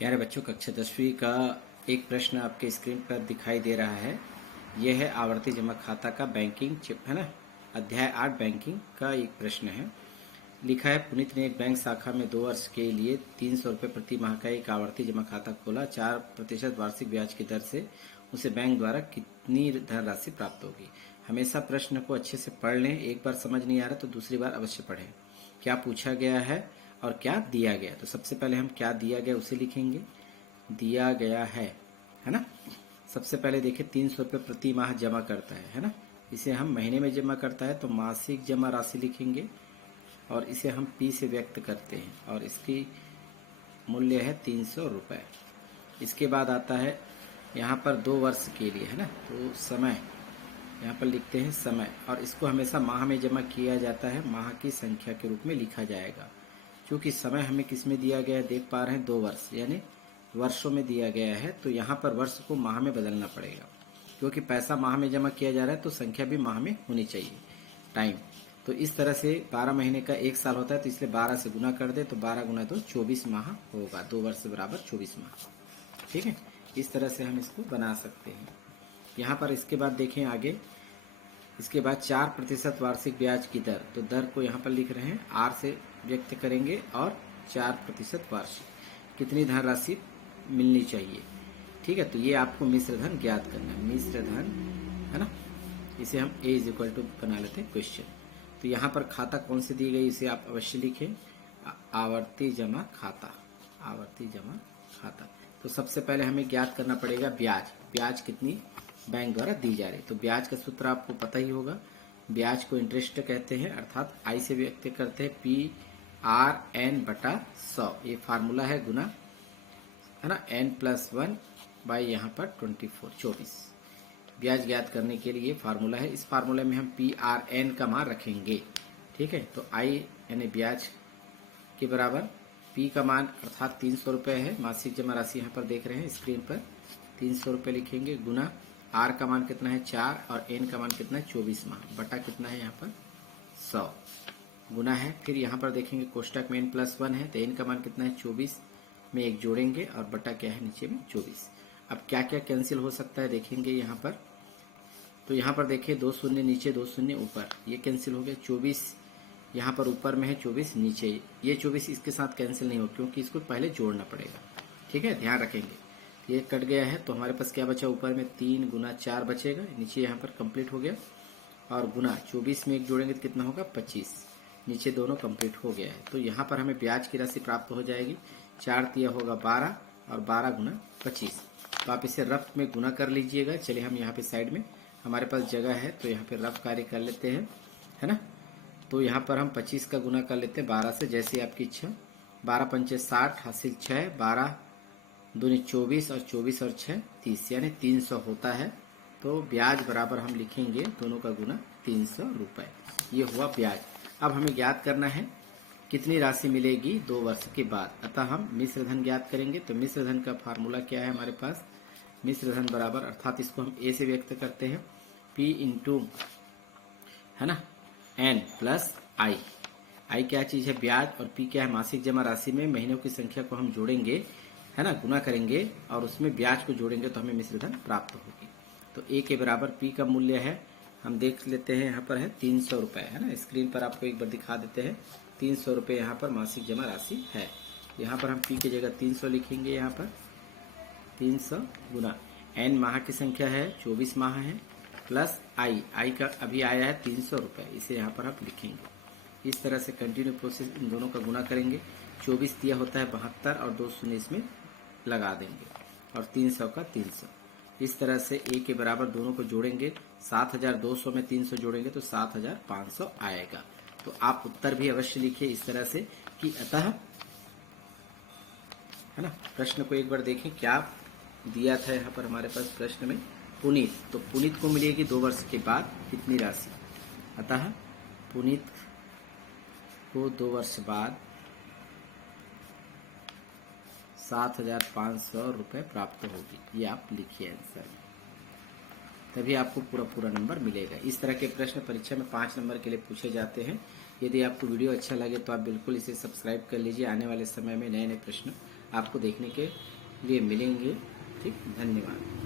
प्यारे बच्चों, कक्षा 10वीं का एक प्रश्न आपके स्क्रीन पर दिखाई दे रहा है। यह है आवर्ती जमा खाता का बैंकिंग चिप, है ना। अध्याय 8 बैंकिंग का एक प्रश्न है। लिखा है, पुनीत ने एक बैंक शाखा में 2 वर्ष के लिए 300 रुपये प्रति माह का एक आवर्ती जमा खाता खोला। 4% वार्षिक ब्याज की दर से उसे बैंक द्वारा कितनी धनराशि प्राप्त होगी। हमेशा प्रश्न को अच्छे से पढ़ लें। एक बार समझ नहीं आ रहा तो दूसरी बार अवश्य पढ़ें। क्या पूछा गया है और क्या दिया गया। तो सबसे पहले हम क्या दिया गया उसे लिखेंगे। दिया गया है ना। सबसे पहले देखिए 300 रुपये प्रति माह जमा करता है ना। इसे हम महीने में जमा करता है तो मासिक जमा राशि लिखेंगे और इसे हम पी से व्यक्त करते हैं और इसकी मूल्य है 300 रुपये। इसके बाद आता है यहाँ पर 2 वर्ष के लिए, है ना। तो समय यहाँ पर लिखते हैं समय, और इसको हमेशा माह में जमा किया जाता है। माह की संख्या के रूप में लिखा जाएगा। क्योंकि समय हमें किस में दिया गया है, देख पा रहे हैं 2 वर्ष, यानी वर्षों में दिया गया है। तो यहाँ पर वर्ष को माह में बदलना पड़ेगा। क्योंकि पैसा माह में जमा किया जा रहा है तो संख्या भी माह में होनी चाहिए। टाइम तो इस तरह से 12 महीने का 1 साल होता है, तो इसलिए 12 से गुना कर दे तो 12 गुना 2 24 माह होगा। 2 वर्ष बराबर 24 माह। ठीक है, इस तरह से हम इसको बना सकते हैं। यहाँ पर इसके बाद देखें आगे। इसके बाद 4% वार्षिक ब्याज की दर, तो दर को यहाँ पर लिख रहे हैं, आर से व्यक्त करेंगे और 4% वार्षिक कितनी धनराशि मिलनी चाहिए। ठीक है, तो ये आपको मिश्र धन ज्ञात करना है। मिश्र धन, है ना। इसे हम ए इज इक्वल टू बना लेते हैं क्वेश्चन। तो यहाँ पर खाता कौन सी दी गई इसे आप अवश्य लिखें। आवर्ती जमा खाता, आवर्ती जमा खाता। तो सबसे पहले हमें ज्ञात करना पड़ेगा ब्याज। ब्याज कितनी बैंक द्वारा दी जा रही। तो ब्याज का सूत्र आपको पता ही होगा। ब्याज को इंटरेस्ट कहते हैं, अर्थात आई से व्यक्त करते हैं PRN/100। ये फार्मूला है गुना, है ना, n+1 बाई यहाँ पर 24। ब्याज ज्ञात करने के लिए फार्मूला है। इस फार्मूले में हम PRN का मान रखेंगे। ठीक है, तो आई यानी ब्याज के बराबर P का मान अर्थात 300 रुपये है। मासिक जमा राशि यहाँ पर देख रहे हैं स्क्रीन पर, 300 रुपये लिखेंगे, गुना R का मान कितना है 4 और N का मान कितना है 24 माह, बटा कितना है यहाँ पर 100, गुना है। फिर यहाँ पर देखेंगे कोष्टक में n+1 है, तो N का मान कितना है 24 में 1 जोड़ेंगे और बटा क्या है नीचे में 24। अब क्या क्या कैंसिल हो सकता है देखेंगे यहाँ पर। तो यहाँ पर देखिए 2 शून्य नीचे 2 शून्य ऊपर, ये कैंसिल हो गया। 24 यहाँ पर ऊपर में है, 24 नीचे, ये 24 इसके साथ कैंसिल नहीं हो क्योंकि इसको पहले जोड़ना पड़ेगा। ठीक है, ध्यान रखेंगे। ये कट गया है तो हमारे पास क्या बचा, ऊपर में 3 गुना 4 बचेगा, नीचे यहाँ पर कंप्लीट हो गया, और गुना 24 में 1 जोड़ेंगे तो कितना होगा 25, नीचे दोनों कंप्लीट हो गया है। तो यहाँ पर हमें ब्याज की राशि प्राप्त हो जाएगी। 4 तिया होगा 12 और 12 गुना 25। तो आप इसे रफ में गुना कर लीजिएगा। चलिए हम यहाँ पे साइड में हमारे पास जगह है तो यहाँ पे रफ कार्य कर लेते हैं, है ना। तो यहाँ पर हम 25 का गुना कर लेते हैं 12 से, जैसे आपकी इच्छा। 12 पंचे 60 हासिल 6, 12 दूनी 24 और 24 और 6 30, यानी 300 होता है। तो ब्याज बराबर हम लिखेंगे दोनों का गुना 300 रुपये। ये हुआ ब्याज। अब हमें ज्ञात करना है कितनी राशि मिलेगी 2 वर्ष के बाद। अतः हम मिश्र धन ज्ञात करेंगे। तो मिश्र धन का फार्मूला क्या है हमारे पास, मिश्र धन बराबर, अर्थात इसको हम ए से व्यक्त करते हैं, P इंटू, है ना, N+I। आई क्या चीज़ है, ब्याज, और P क्या है, मासिक जमा राशि में महीनों की संख्या को हम जोड़ेंगे, है ना, गुना करेंगे और उसमें ब्याज को जोड़ेंगे तो हमें मिश्र धन प्राप्त होगी। तो ए के बराबर P का मूल्य है, हम देख लेते हैं, यहाँ पर है 300 रुपये, है ना। स्क्रीन पर आपको एक बार दिखा देते हैं। 300 रुपये यहाँ पर मासिक जमा राशि है। यहाँ पर हम P की जगह 300 लिखेंगे। यहाँ पर 300 गुना N माह की संख्या है, 24 माह है, प्लस आई का अभी आया है 300 रुपये, इसे यहाँ पर आप लिखेंगे। इस तरह से कंटिन्यू प्रोसेस इन दोनों का गुना करेंगे। 24 दिया होता है 72 और 2 शून्य इसमें लगा देंगे और 300 का 300। इस तरह से ए के बराबर दोनों को जोड़ेंगे। 7200 में 300 जोड़ेंगे तो 7500 आएगा। तो आप उत्तर भी अवश्य लिखिए इस तरह से कि अतः, है ना। प्रश्न को एक बार देखें क्या दिया था यहाँ पर हमारे पास प्रश्न में, पुनीत। तो पुनीत को मिलेगी 2 वर्ष के बाद कितनी राशि। अतः पुनीत को 2 वर्ष बाद 7500 रुपये प्राप्त होगी। ये आप लिखिए आंसर, तभी आपको पूरा नंबर मिलेगा। इस तरह के प्रश्न परीक्षा में 5 नंबर के लिए पूछे जाते हैं। यदि आपको वीडियो अच्छा लगे तो आप बिल्कुल इसे सब्सक्राइब कर लीजिए। आने वाले समय में नए नए प्रश्न आपको देखने के लिए मिलेंगे। ठीक, धन्यवाद।